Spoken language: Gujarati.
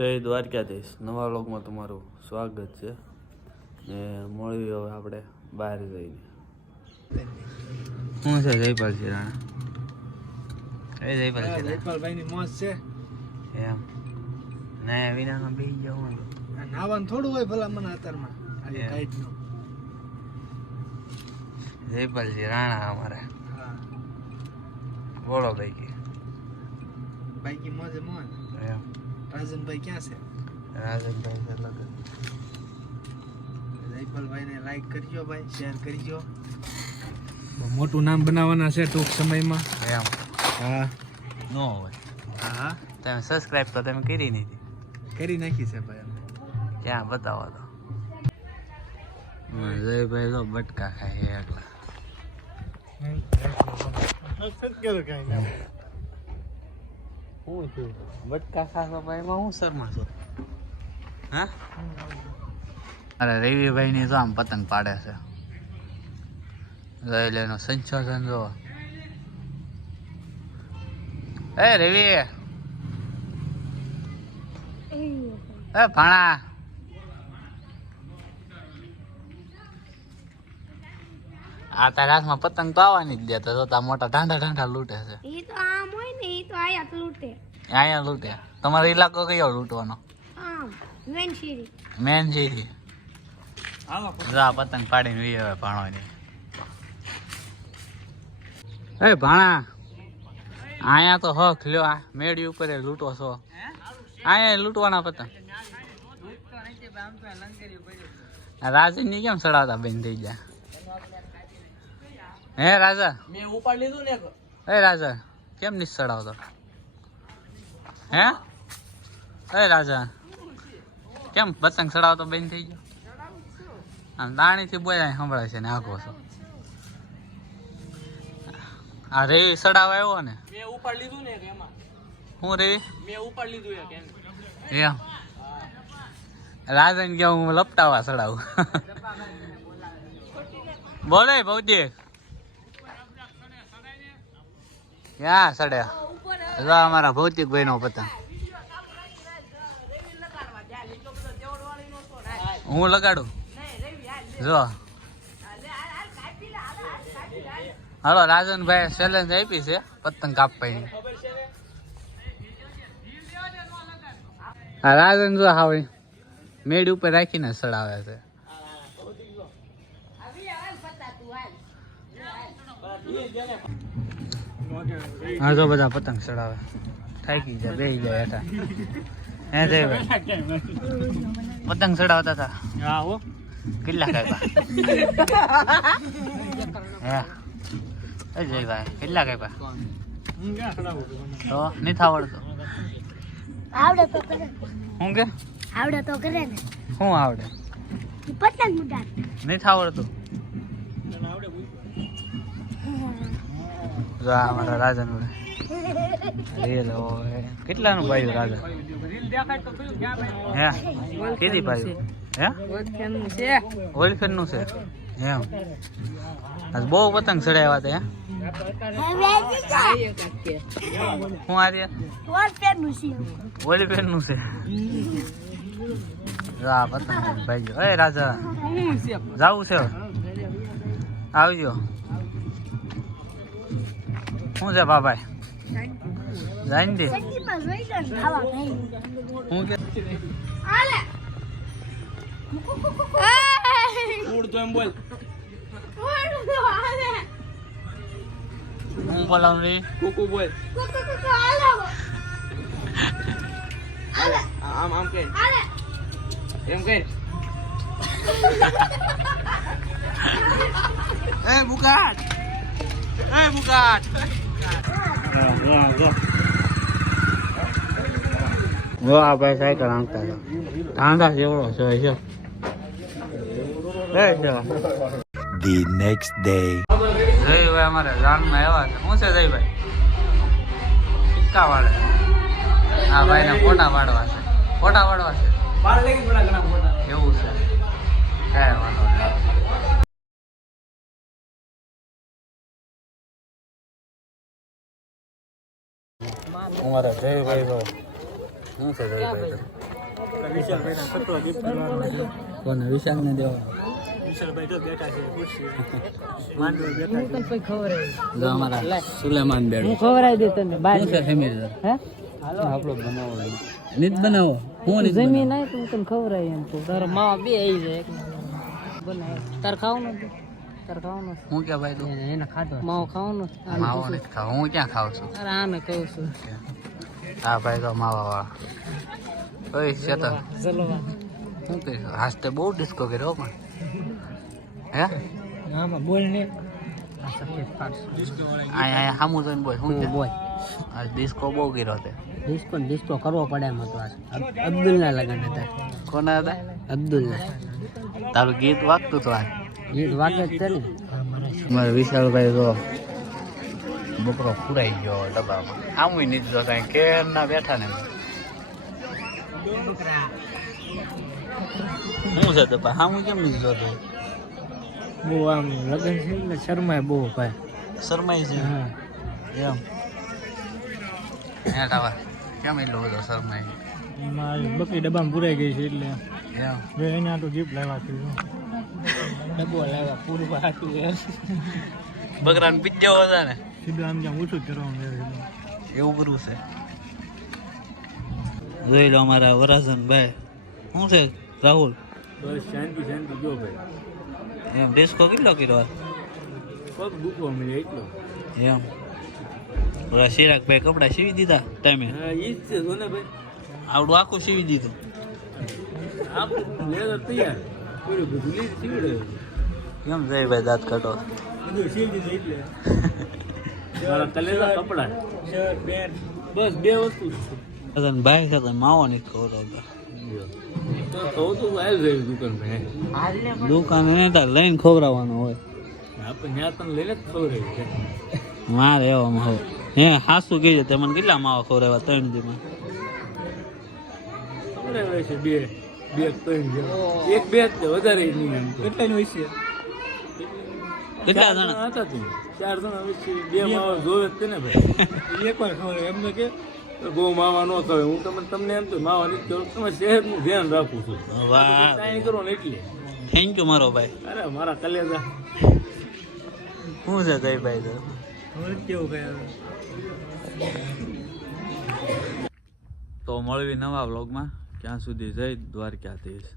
જય દ્વારકાધીશ નવા વ્લોગમાં તમારું સ્વાગત છે ને મળવી હવે આપણે બહાર જઈને શું છે જયપાલ રાણા જયપાલભાઈની મોજ છે એમ ના વિનામાં બેસી જવું નાવાનું થોડું હોય ભલા મને અત્યારમાં જયપાલજી રાણા અમારે બોલો ભાઈ બાઈકી મોજે મોજ એમ રાજનભાઈ ક્યાં છે રાજનભાઈ છે લગન જયપાલભાઈને લાઈક કરજો ભાઈ શેર કરજો મોટું નામ બનાવવાના છે ટૂંક સમયમાં એમ હા નો હોય હા તમે સબસ્ક્રાઇબ તો તમે કરી નથી કરી નાખી છે ભાઈ અમે ક્યાં બતાવો તો જયભાઈ તો બટકા ખાય એકલા બટકા ખાશો ભાઈ એમાં હું શર્મા છું હા અરે રવિભાઈ ની તો આમ પતંગ પાડે છે એનો સંશોધન જો એ રવિ એ ભાણા આ તારા હાથમાં પતંગ તો આવવાની જ દેતા જોતા મોટા ઢાંઢા લૂંટે છે ઈ તો આમ હોય ને ઈ તો આયા લૂટે અહીંયા લૂંટે તમારો ઇલાકો કયો લૂંટવાનો આમ વેનશીરી મેન છે જા પતંગ પાડીને વી હવે ભાણવાની એ ભાણા અહીંયા તો હક લ્યો આ મેળી ઉપર લૂંટો છો અહીંયા લૂંટવાના પતંગ રાજની કેમ ચડાવતા બેન થઈ ગયા હે રાજા મેં ઉપાડ લીધું ને એ રાજા કેમ નહીં ચડાવતો હે એ રાજા કેમ પતંગ ચડાવતો બેન થઈ ગયો આમ દાણીથી બોલાય સંભળાય છે ને આખો છો આ રે ચડાવ આવ્યો ને મેં ઉપાડ લીધું ને એમાં હું રે મેં ઉપાડ લીધું એમ રાજન કે હું લપટાવા ચડાવું બોલે ભૌજી ક્યાં સડ્યા અમારા ભૌતિક ભાઈ નો પતંગ હું લગાડું જો હાલો રાજનભાઈ ચેલેન્જ આપી છે પતંગ કાપવાની હા રાજન જો હા મેડ ઉપર રાખીને ચડાવે છે હા જો બધા પતંગ ચડાવે થાકી જાય બેસી જાય હેઠા હે જયભાઈ પતંગ ચડાવતા હતા હા હો કેટલા કાપ્યા હે જયભાઈ કેટલા કાપ્યા તો નથી આવડતો આવડે તો કરે શું કે આવડે તો કરે ને શું આવડે ઈ પતંગ ઉડાડ નથી આવડતું અમારા રાજા નું કેટલાનું પાયું રાજા હે કેદી પાયું હે ઓલફેર નું છે એમ આજ બહુ પતંગ ચડાવ્યા હતા હું આ ઓલફેર નું છે પતંગ ભાઈ ગયો એ રાજા જાવું છે આવજો શું છે બાબાઈ જાઈને દે હું કે ઉડ તો એમ બોલ હું બોલાવું રે કુકુ બોલ આમ આમ કે એમ કે એ બુકાટ જો આ ભાઈ સાયકલ આંકતા હતા ઠાંડા જેવડો છે The next day. જયભાઈ અમારે જાનમાં એવા છે શું છે જયભાઈ સિક્કા વાળે આ ભાઈને ફોટા પાડવા છે એવું છે કાંઈ વાંધો નહીં અમારા જયભાઈ તો શું છે જયભાઈ તો? વિશાલભાઈના સત્વા gift કરવાનો છે. કોને વિશાલને દેવા? વિશાલભાઈ જો બેઠા છે ખુરશી માંડવે બેઠા છે. જો અમારા સુલેમાન બેડો ખવડાવી દે તને શું છે ફેમિલી હે હાલો આપણો બનાવો નીત બનાવો હું નીત જમી નાય તું તને ખવડાવી એમ તો તારા માવા બે આવી જાય એક બનાવે તાર ખાવાનું હતું? તાર ખાવાનું હું ક્યાં ભાઈ તું એને ખાધો માવો ખાવાનું માવો નથી ખાવ હું ક્યાં ખાવ છું અરે આને કહું છું હા ભાઈ તો માવા વાળા ઓય શેતર ચલો શું કરીશું હાસ્તે બહુ ડિસ્કો કર્યો પણ હે આમાં બોલ ને આ સફેદ પાડશું અહીંયા સામું જોઈને બોલ શું છે બોય આ ડિસ્કો બહુ કર્યો તે ડિસ્કો કરવો પડે એમ હતો અબ્દુલના લગન હતા કોના હતા અબ્દુલના તારું ગીત વાગતું તો આ ગીત વાગે જ છે ને મારે વિશાલભાઈ તો બકરો ફુરાઈ ગયો ડબ્બામાં આમ નથી જોતા કેર ના બેઠા ને શું છે ડબ્બા આમ કેમ નથી જોતો બહુ આમ લગન છે ને શર્માય બહુ ભાઈ શરમાઈ છે હા એમ હે ટાવા કેમ એટલો બધો શરમાઈ એમાં બકરી ડબ્બામાં પુરાઈ ગઈ છે એટલે એમ મેં એના તો gift લાવ્યા છે ડબ્બો લાવ્યા પૂરું હાથું બકરાને પીજો હતા ને સીધું આમ જ્યાં ઓછું જ કરવાનું છે. એવું કરવું છે જોઈ લો અમારા વરાજન ભાઈ શું છે રાહુલ બસ શાંતિ શાંતિ જો ભાઈ એમ ડિસ્કો કેટલો કર્યો પગ દુખવા મળે એટલો એમ ઓલા ચિરાગભાઈ કપડા સીવી દીધા ટાઈમે હા ઈ જ છે જો ને ભાઈ આવડું આખું સીવી દીધું આપણું લેદર તૈયાર પૂરું બધું લીધ સીવડે કેમ જયભાઈ દાંત કાઢો બધું સીવી દીધું એટલે મારા કલેજા કપડા શર્ટ પેન્ટ બસ બે વસ્તુ છે ભાઈ સાથે માવો નથી ખવડાવતા તો કહું તો આવી જાય દુકાન ભાઈ દુકાન એને તાર લઈને ખવડાવવાનો હોય આપણે ત્યાં તને લઈને જ ખવડાવી છે મારે એવામાં હવે હે હાસુ કહેજે તે મને કેટલા માવા ખવડાવ્યા 3 દીમાં ખવડાવે છે બે ત્રણ જેવા. એક બે જ છે, વધારે નહીં કેટલાની હોય છે કેટલા જણા હતા તું 4 જણા વચ્ચે બે માવા જોવે જ છે ને ભાઈ એક વાર ખવડાવે એમને કે બહુ માવા ન ખવાય હું તમને એમ તો માવા નથી કરું તમે શહેરનું ધ્યાન રાખું છું વાહ કાંઈ કરો ને એટલે થેન્ક યુ મારો ભાઈ અરે મારા કલેજા શું છે જયભાઈ તો કેવું ભાઈ તો મળવી નવા વ્લોગમાં ત્યાં સુધી જય દ્વારકાધીશ.